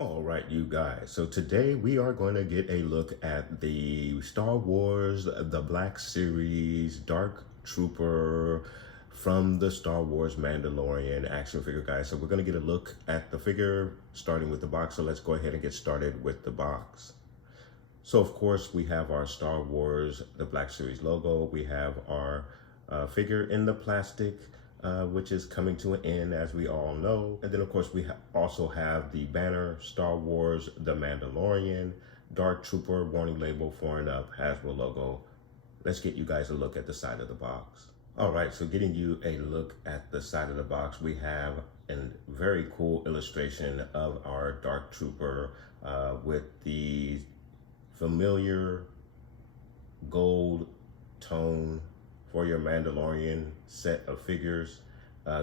All right, you guys. So today we are going to get a look at the Star Wars The Black Series Dark Trooper from the Star Wars Mandalorian action figure, guys. So we're going to get a look at the figure starting with the box. So let's go ahead and get started with the box. So of course we have our Star Wars The Black Series logo. We have our figure in the plastic, which is coming to an end, as we all know. And then of course we also have the banner, Star Wars The Mandalorian, Dark Trooper, warning label, 4 and up, Hasbro logo. Let's get you guys a look at the side of the box. All right, so getting you a look at the side of the box, we have a very cool illustration of our Dark Trooper with the familiar gold tone for your Mandalorian set of figures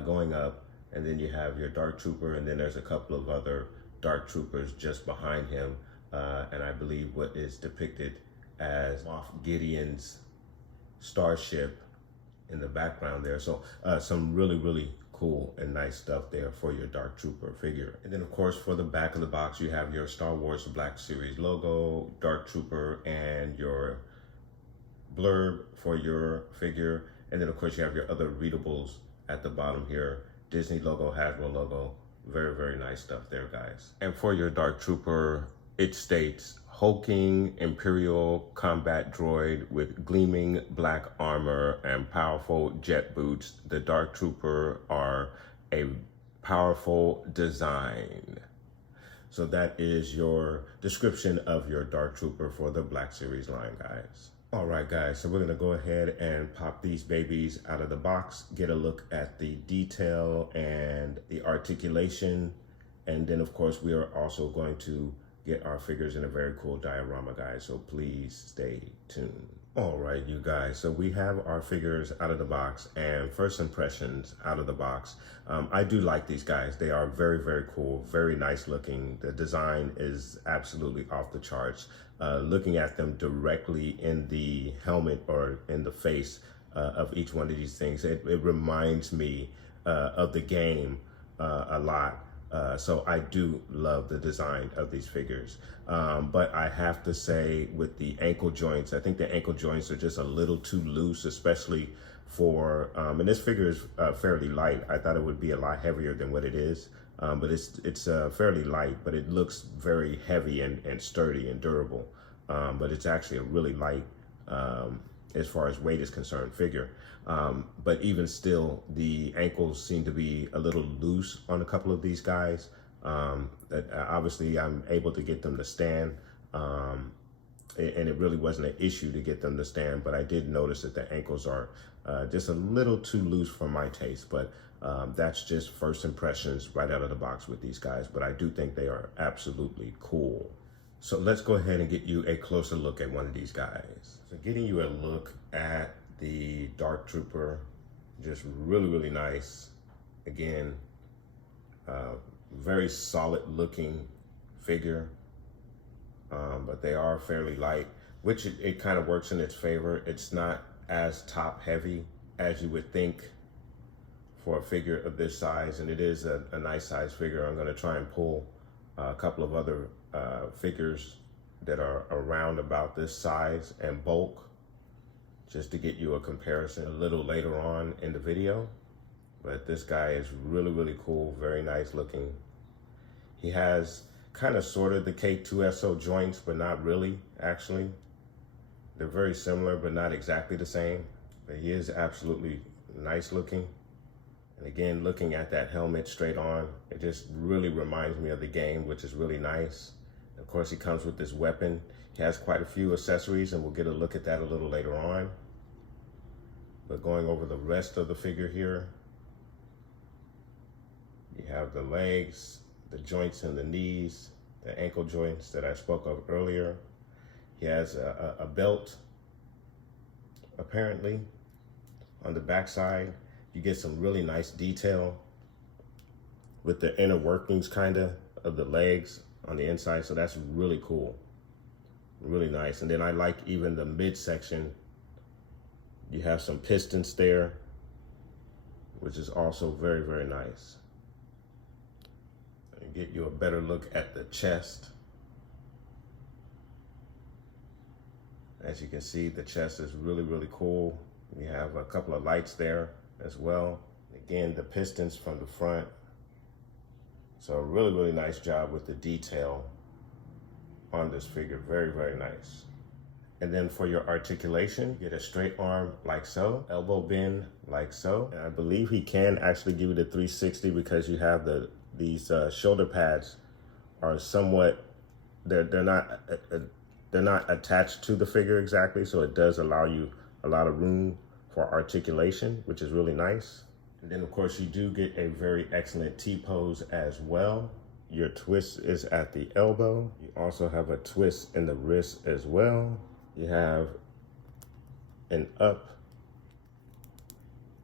going up, and then you have your Dark Trooper, and then there's a couple of other Dark Troopers just behind him, and I believe what is depicted as Moff Gideon's starship in the background there. So some really cool and nice stuff there for your Dark Trooper figure. And then of course for the back of the box you have your Star Wars Black Series logo, Dark Trooper, and your blurb for your figure. And then of course you have your other readables at the bottom here, Disney logo, Hasbro logo. Very nice stuff there, guys. And for your Dark Trooper, it states hulking Imperial combat droid with gleaming black armor and powerful jet boots. The Dark Trooper are a powerful design. So that is your description of your Dark Trooper for the Black Series line, guys. All right, guys, so we're gonna go ahead and pop these babies out of the box, get a look at the detail and the articulation. And then of course, we are also going to get our figures in a very cool diorama, guys, so please stay tuned. All right, you guys, so we have our figures out of the box, and first impressions out of the box. I do like these guys. They are very cool, very nice looking. The design is absolutely off the charts. Looking at them directly in the helmet or in the face of each one of these things, it reminds me of the game a lot. So I do love the design of these figures. But I have to say, with the ankle joints, I think the ankle joints are just a little too loose, especially for, and this figure is fairly light. I thought it would be a lot heavier than what it is, but it's fairly light, but it looks very heavy and sturdy and durable. But it's actually a really light, as far as weight is concerned, figure. But even still, the ankles seem to be a little loose on a couple of these guys. Obviously, I'm able to get them to stand, and it really wasn't an issue to get them to stand, but I did notice that the ankles are just a little too loose for my taste. But that's just first impressions right out of the box with these guys, but I do think they are absolutely cool. So let's go ahead and get you a closer look at one of these guys. So getting you a look at the Dark Trooper, just really nice. Again, very solid looking figure, but they are fairly light, which it kind of works in its favor. It's not as top heavy as you would think for a figure of this size, and it is a nice size figure. I'm going to try and pull a couple of other figures that are around about this size and bulk, just to get you a comparison a little later on in the video. But this guy is really cool, very nice looking. He has kind of sort of the K2SO joints, but not really, actually. They're very similar, but not exactly the same. But he is absolutely nice looking. And again, looking at that helmet straight on, it just really reminds me of the game, which is really nice. Of course, he comes with this weapon. He has quite a few accessories, and we'll get a look at that a little later on. But going over the rest of the figure here, you have the legs, the joints in the knees, the ankle joints that I spoke of earlier. He has a belt, apparently, on the backside. You get some really nice detail with the inner workings of the legs on the inside. So that's really cool, really nice. And then I like even the midsection. You have some pistons there, which is also very, very nice. And get you a better look at the chest. As you can see, the chest is really, really cool. We have a couple of lights there as well. Again, the pistons from the front. So a really, really nice job with the detail on this figure. Very, very nice. And then for your articulation, get a straight arm like so, elbow bend like so. And I believe he can actually give you the 360 because you have these shoulder pads are somewhat, they're not attached to the figure exactly, so it does allow you a lot of room for articulation, which is really nice. And then of course you do get a very excellent T-pose as well. Your twist is at the elbow. You also have a twist in the wrist as well. You have an up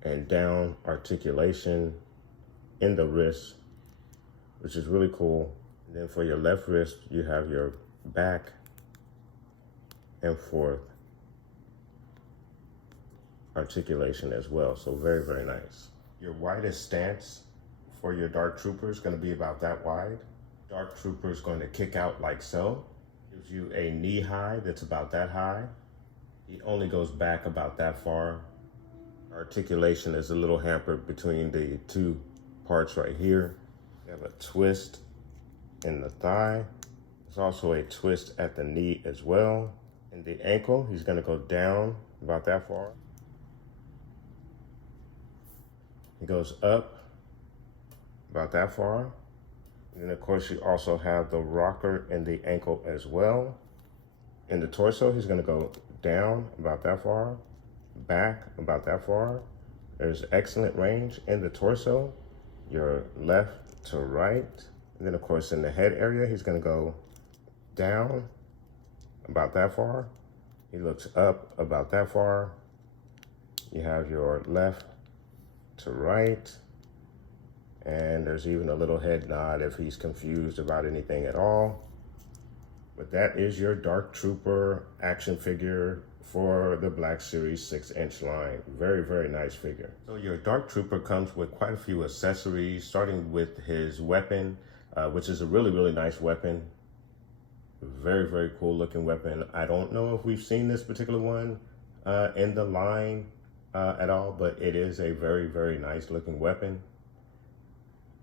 and down articulation in the wrist, which is really cool. And then for your left wrist, you have your back and forth articulation as well. So very, very nice. Your widest stance for your Dark Trooper is going to be about that wide. Dark Trooper is going to kick out like so. Gives you a knee high that's about that high. He only goes back about that far. Articulation is a little hampered between the two parts right here. You have a twist in the thigh. There's also a twist at the knee as well. In the ankle, he's going to go down about that far. He goes up about that far. And then of course you also have the rocker in the ankle as well. In the torso, he's gonna go down about that far, back about that far. There's excellent range in the torso, your left to right. And then of course in the head area, he's gonna go down about that far. He looks up about that far. You have your left to right, and there's even a little head nod if he's confused about anything at all. But that is your Dark Trooper action figure for the Black Series 6-inch line. Very, very nice figure. So your Dark Trooper comes with quite a few accessories, starting with his weapon, which is a really, really nice weapon. Very, very cool looking weapon. I don't know if we've seen this particular one in the line at all, but it is a very, very nice looking weapon.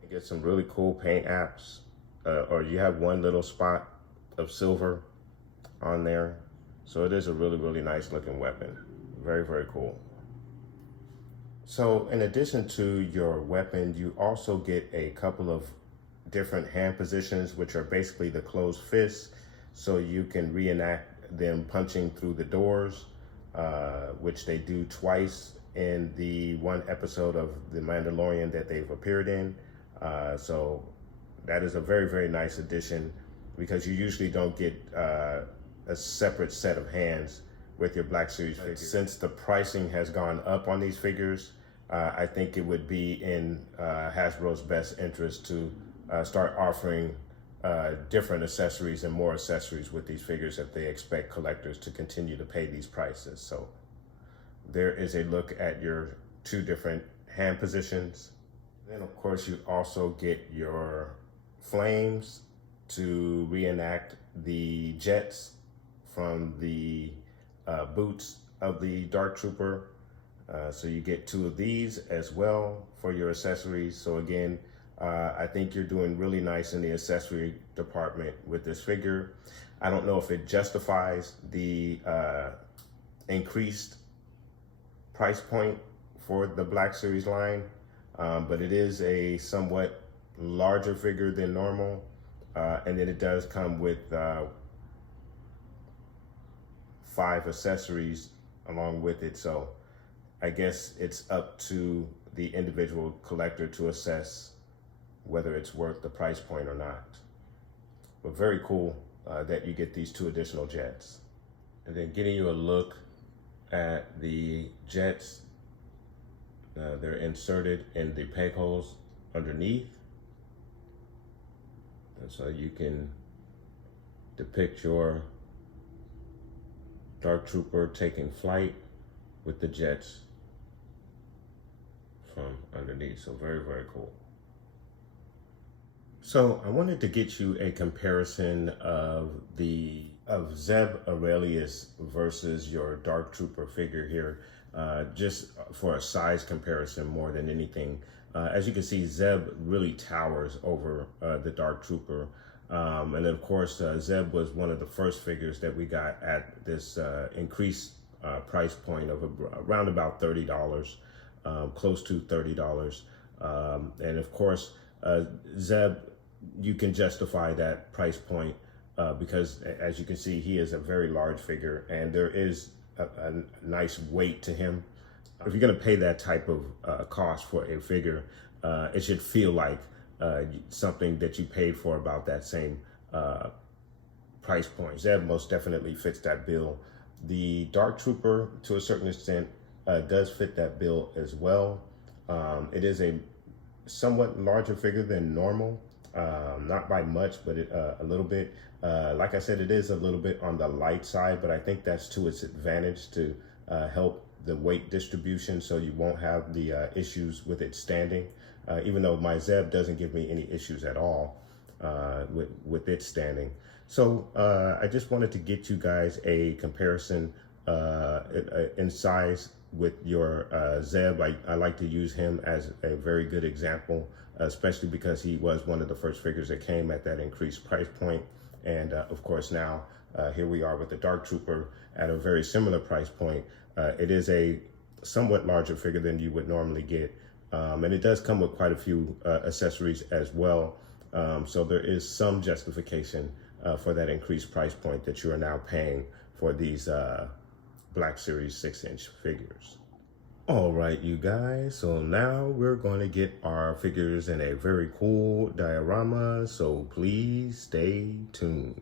You get some really cool paint apps, or you have one little spot of silver on there. So it is a really, really nice looking weapon. Very, very cool. So in addition to your weapon, you also get a couple of different hand positions, which are basically the closed fists. So you can reenact them punching through the doors, which they do twice in the one episode of The Mandalorian that they've appeared in. So that is a very, very nice addition, because you usually don't get a separate set of hands with your Black Series figures. Since the pricing has gone up on these figures, I think it would be in Hasbro's best interest to start offering different accessories and more accessories with these figures if they expect collectors to continue to pay these prices. So there is a look at your two different hand positions. Then of course you also get your flames to reenact the jets from the boots of the Dark Trooper. So you get two of these as well for your accessories. So again, I think you're doing really nice in the accessory department with this figure. I don't know if it justifies the increased price point for the Black Series line, but it is a somewhat larger figure than normal. And then it does come with 5 accessories along with it. So I guess it's up to the individual collector to assess whether it's worth the price point or not. But very cool that you get these 2 additional jets. And then getting you a look at the jets. They're inserted in the peg holes underneath. And so you can depict your Dark Trooper taking flight with the jets from underneath. So very, very cool. So I wanted to get you a comparison of Zeb Aurelius versus your Dark Trooper figure here, just for a size comparison more than anything. As you can see, Zeb really towers over the Dark Trooper. And then of course, Zeb was one of the first figures that we got at this increased price point of around about $30, close to $30. And of course, Zeb, you can justify that price point because as you can see, he is a very large figure and there is a nice weight to him. If you're gonna pay that type of cost for a figure, it should feel like something that you paid for about that same price point. Zeb most definitely fits that bill. The Dark Trooper, to a certain extent, does fit that bill as well. It is a somewhat larger figure than normal, not by much, but a little bit. Like I said, it is a little bit on the light side, but I think that's to its advantage to help the weight distribution so you won't have the issues with it standing. Even though my Zeb doesn't give me any issues at all with it standing. So I just wanted to get you guys a comparison in size with your Zeb. I like to use him as a very good example, especially because he was one of the first figures that came at that increased price point. And of course now, here we are with the Dark Trooper at a very similar price point. It is a somewhat larger figure than you would normally get. And it does come with quite a few accessories as well. So there is some justification for that increased price point that you are now paying for these Black Series 6-inch figures. All right, you guys, so now we're going to get our figures in a very cool diorama, so please stay tuned.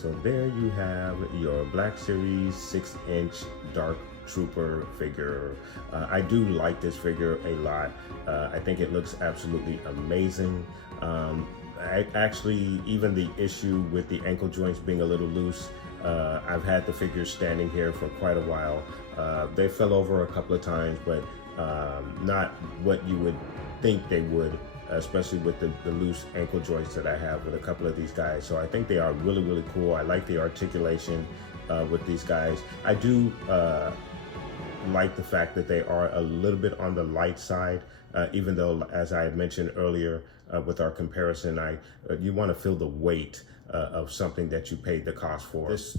So there you have your Black Series 6-inch Dark Trooper figure. I do like this figure a lot. I think it looks absolutely amazing. Actually, even the issue with the ankle joints being a little loose, I've had the figure standing here for quite a while. They fell over a couple of times, but not what you would think they would, especially with the loose ankle joints that I have with a couple of these guys. So I think they are really, really cool. I like the articulation with these guys. I do like the fact that they are a little bit on the light side, even though, as I had mentioned earlier with our comparison, you want to feel the weight of something that you paid the cost for. This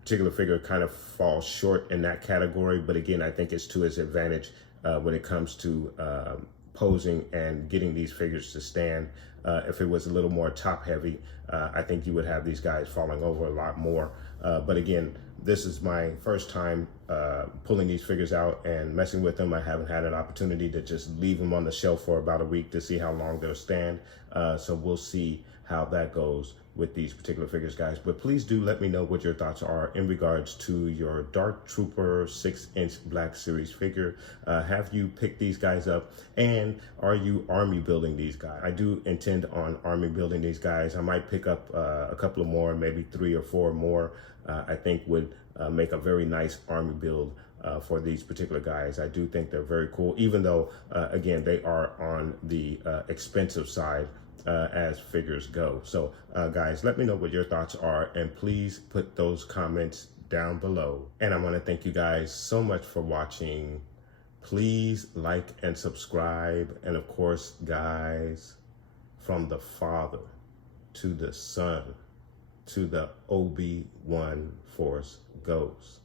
particular figure kind of falls short in that category, but again, I think it's to its advantage when it comes to posing and getting these figures to stand. If it was a little more top heavy, I think you would have these guys falling over a lot more. But again, this is my first time pulling these figures out and messing with them. I haven't had an opportunity to just leave them on the shelf for about a week to see how long they'll stand. So we'll see how that goes with these particular figures, guys. But please do let me know what your thoughts are in regards to your Dark Trooper 6-inch Black Series figure. Have you picked these guys up, and are you army building these guys? I do intend on army building these guys. I might pick up a couple of more, maybe 3 or 4 more. I think would make a very nice army build for these particular guys. I do think they're very cool, even though, again, they are on the expensive side as figures go. So guys, let me know what your thoughts are, and please put those comments down below. And I want to thank you guys so much for watching. Please like and subscribe. And of course, guys, from the Father to the Son to the Obi-Wan Force Ghost,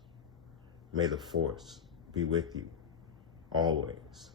may the Force be with you always.